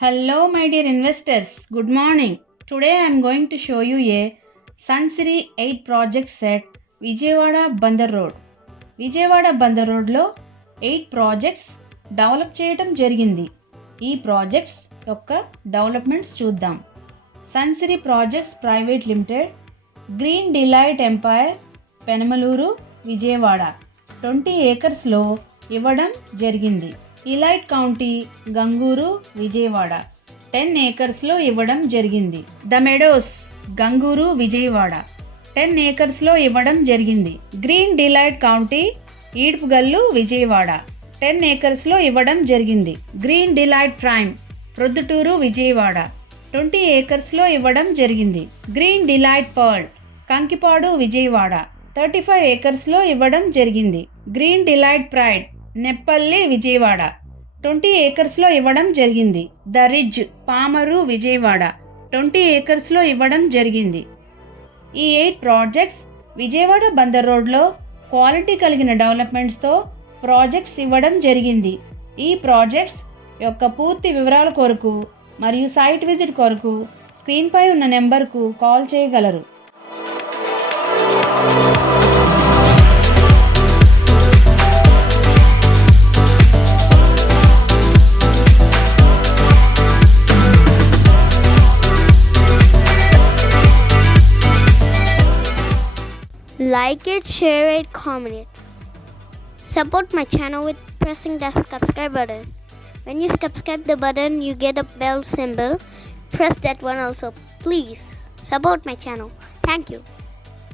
Hello, my dear investors. Good morning. Today I am going to show you a Sunsiri 8 project set Vijayawada Bandar Road. Vijayawada Bandar రోడ్లో 8 projects develop చేయడం జరిగింది. ఈ projects యొక్క developments చూద్దాం. Sansiri Projects Private Limited, Green Delight Empire, Penamaluru, Vijayawada 20 ఏకర్స్లో ఇవ్వడం జరిగింది. Elite County, Ganguru, Vijayawada 10 ఏకర్స్లో ఇవ్వడం జరిగింది. ద మెడోస్, గంగూరు, విజయవాడ 10 ఏకర్స్లో ఇవ్వడం జరిగింది. Green Delight County, Eedpugallu, Vijayawada 10 ఏకర్స్లో ఇవ్వడం జరిగింది. Green Delight Prime, Proddutur, Vijayawada 20 ఏకర్స్లో ఇవ్వడం జరిగింది. Green Delight Pearl, Kankipadu, Vijayawada 35 ఏకర్స్లో ఇవ్వడం జరిగింది. Green Delight Pride, Neppalli, Vijayawada 20 ఏకర్స్లో ఇవ్వడం జరిగింది. ద రిడ్జ్, పామరు, విజయవాడ 20 ఏకర్స్లో ఇవ్వడం జరిగింది. ఈ 8 ప్రాజెక్ట్స్ విజయవాడ బందర్ రోడ్లో క్వాలిటీ కలిగిన డెవలప్మెంట్స్తో ప్రాజెక్ట్స్ ఇవ్వడం జరిగింది. ఈ ప్రాజెక్ట్స్ యొక్క పూర్తి వివరాల కొరకు మరియు సైట్ విజిట్ కొరకు స్క్రీన్పై ఉన్న నెంబర్కు కాల్ చేయగలరు. Like it, share it, comment it. Support my channel with pressing the subscribe button. When you subscribe the button, you get a bell symbol. Press that one also. Please support my channel. Thank you.